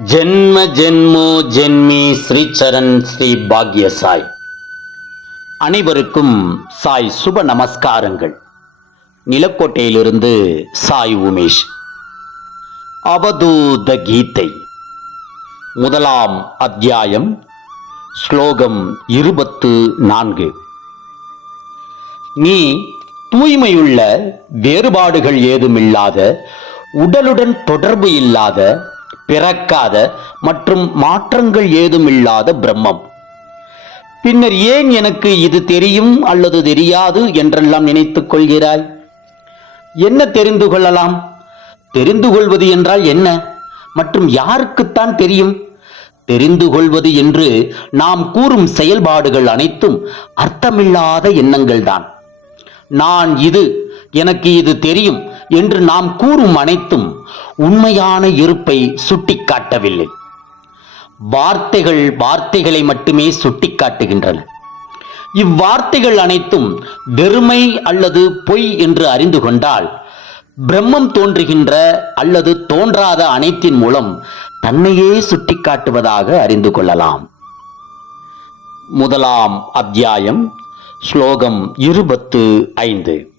ஜென்ம ஜென்மோ ஜென்மி ஸ்ரீ சரண் ஸ்ரீ பாக்ய சாய் அனைவருக்கும் சாய் சுப நமஸ்காரங்கள். நிலக்கோட்டையிலிருந்து சாய் உமேஷ். அவதூத கீதை. முதலாம் அத்தியாயம் ஸ்லோகம் இருபத்து நான்கு. நீ தூய்மையுள்ள வேறுபாடுகள் ஏதுமில்லாத உடலுடன் தொடர்பு இல்லாத பிறக்காத மற்றும் மாற்றங்கள் ஏதுமில்லாத பிரம்மம். பின்னர் ஏன் எனக்கு இது தெரியும் அல்லது தெரியாது என்றெல்லாம் நினைத்துக் கொள்கிறாய்? என்ன தெரிந்து கொள்ளலாம்? தெரிந்து கொள்வது என்றால் என்ன? மற்றும் யாருக்குத்தான் தெரியும்? தெரிந்து கொள்வது என்று நாம் கூறும் செயல்பாடுகள் அனைத்தும் அர்த்தமில்லாத எண்ணங்கள்தான். நான் இது எனக்கு இது தெரியும் என்று நாம் கூறும் அனைத்தும் உண்மையான இருப்பை சுட்டிக்காட்டவில்லை. வார்த்தைகள் வார்த்தைகளை மட்டுமே சுட்டிக்காட்டுகின்றன. இவ்வார்த்தைகள் அனைத்தும் வெறுமை அல்லது பொய் என்று அறிந்து கொண்டால் பிரம்மம் தோன்றுகின்ற அல்லது தோன்றாத அனைத்தின் மூலம் தன்னையே சுட்டிக்காட்டுவதாக அறிந்து கொள்ளலாம். முதலாம் அத்தியாயம் ஸ்லோகம் இருபத்து ஐந்து.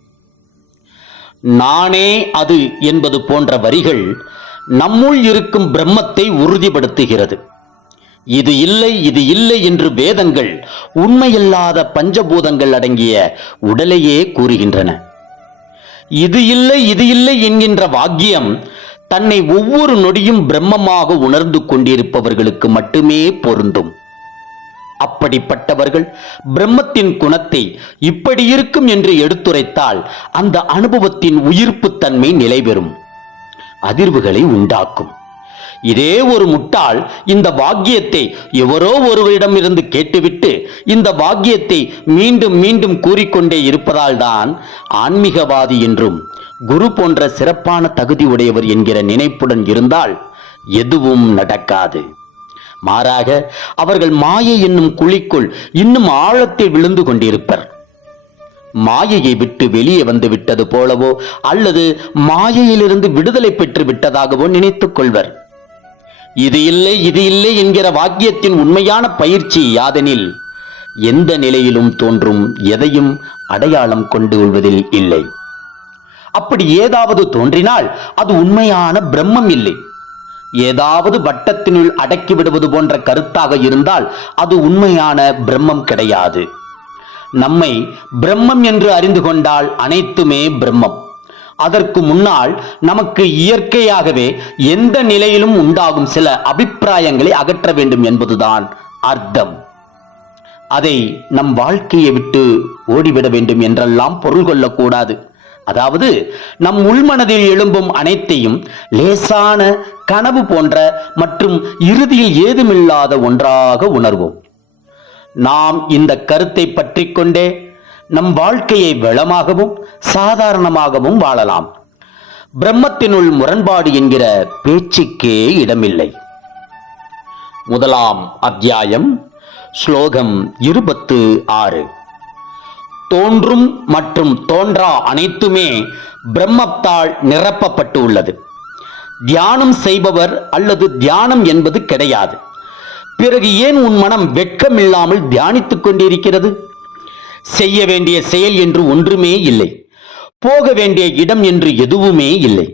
நானே அது என்பது போன்ற வரிகள் நம்முள் இருக்கும் பிரம்மத்தை உறுதிப்படுத்துகிறது. இது இல்லை இது இல்லை என்று வேதங்கள் உண்மையில்லாத பஞ்சபூதங்கள் அடங்கிய உடலையே கூறுகின்றன. இது இல்லை இது இல்லை என்கின்ற வாக்கியம் தன்னை ஒவ்வொரு நொடியும் பிரம்மமாக உணர்ந்து கொண்டிருப்பவர்களுக்கு மட்டுமே பொருந்தும். அப்படிப்பட்டவர்கள் பிரம்மத்தின் குணத்தை இப்படி இருக்கும் என்று எடுத்துரைத்தால் அந்த அனுபவத்தின் உயிர்ப்பு தன்மை நிலைபெறும். அதிர்வுகளை உண்டாக்கும். இதே ஒரு முட்டாள் இந்த வாக்கியத்தை எவரோ ஒருவரிடமிருந்து கேட்டுவிட்டு இந்த வாக்கியத்தை மீண்டும் மீண்டும் கூறிக்கொண்டே இருப்பதால் தான் ஆன்மீகவாதி என்றும் குரு போன்ற சிறப்பான தகுதி உடையவர் என்கிற நினைப்புடன் இருந்தால் எதுவும் நடக்காது. மாறாக அவர்கள் மாயை என்னும் குழிக்குள் இன்னும் ஆழத்தில் விழுந்து கொண்டிருப்பர். மாயையை விட்டு வெளியே வந்து விட்டது போலவோ அல்லது மாயையிலிருந்து விடுதலை பெற்று விட்டதாகவோ நினைத்துக் கொள்வர். இது இல்லை இது இல்லை என்கிற வாக்கியத்தின் உண்மையான பயிற்சி யாதெனில் எந்த நிலையிலும் தோன்றும் எதையும் அடையாளம் கொண்டு கொள்வதில் இல்லை. அப்படி ஏதாவது தோன்றினால் அது உண்மையான பிரம்மம் இல்லை. ஏதாவது வட்டத்தினுள் அடக்கி விடுவது போன்ற கருத்தாக இருந்தால் அது உண்மையான பிரம்மம் கிடையாது. நம்மை பிரம்மம் என்று அறிந்து கொண்டால் அனைத்துமே பிரம்மம். அதற்கு முன்னால் நமக்கு இயற்கையாகவே எந்த நிலையிலும் உண்டாகும் சில அபிப்பிராயங்களை அகற்ற வேண்டும் என்பதுதான் அர்த்தம். அதை நம் வாழ்க்கையை விட்டு ஓடிவிட வேண்டும் என்றெல்லாம் பொருள் கொள்ளக்கூடாது. அதாவது நம் உள்மனதில் எழும்பும் அனைத்தையும் லேசான கனவு போன்ற மற்றும் இறுதியில் ஏதுமில்லாத ஒன்றாக உணர்வோம். நாம் இந்த கருத்தை பற்றி கொண்டே நம் வாழ்க்கையை வளமாகவும் சாதாரணமாகவும் வாழலாம். பிரம்மத்தினுள் முரண்பாடு என்கிற பேச்சுக்கே இடமில்லை. முதலாம் அத்தியாயம் ஸ்லோகம் இருபத்து ஆறு. தோன்றும் மற்றும் தோன்றா அனைத்துமே பிரம்மத்தால் நிரப்பப்பட்டு உள்ளது தியானம் செய்பவர் அல்லது தியானம் என்பது கிடையாது. பிறகு ஏன் உன் மனம் வெட்கமில்லாமல் தியானித்துக் கொண்டிருக்கிறது? செய்ய வேண்டிய செயல் என்று ஒன்றுமே இல்லை. போக வேண்டிய இடம் என்று எதுவுமே இல்லை.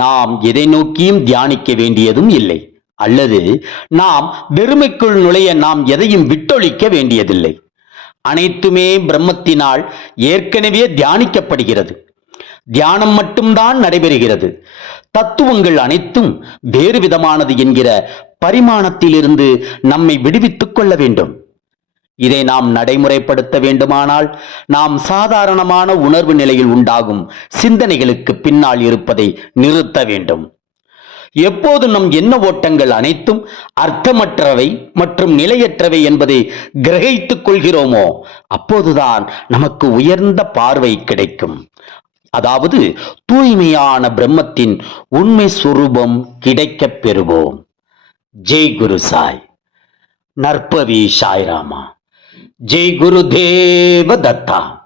நாம் எதை நோக்கியும் தியானிக்க வேண்டியதும் இல்லை. அல்லது நாம் வெறுமைக்குள் நுழைய நாம் எதையும் விட்டொழிக்க வேண்டியதில்லை. அனைத்துமே பிரம்மத்தினால் ஏற்கனவே தியானிக்கப்படுகிறது. தியானம் மட்டும்தான் நடைபெறுகிறது. தத்துவங்கள் அனைத்தும் வேறு விதமானது என்கிற பரிமாணத்திலிருந்து நம்மை விடுவித்துக் கொள்ள வேண்டும். இதை நாம் நடைமுறைப்படுத்த வேண்டுமானால் நாம் சாதாரணமான உணர்வு நிலையில் உண்டாகும் சிந்தனைகளுக்கு பின்னால் இருப்பதை நிறுத்த வேண்டும். எப்போது நம் எண்ண ஓட்டங்கள் அனைத்தும் அர்த்தமற்றவை மற்றும் நிலையற்றவை என்பதை கிரகித்துக் கொள்கிறோமோ அப்போதுதான் நமக்கு உயர்ந்த பார்வை கிடைக்கும். அதாவது தூய்மையான பிரம்மத்தின் உண்மை சுரூபம் கிடைக்கப் பெறுவோம். ஜெய் குரு சாய். நற்பவி சாய்ராமா. ஜெய் குரு தேவ தத்தா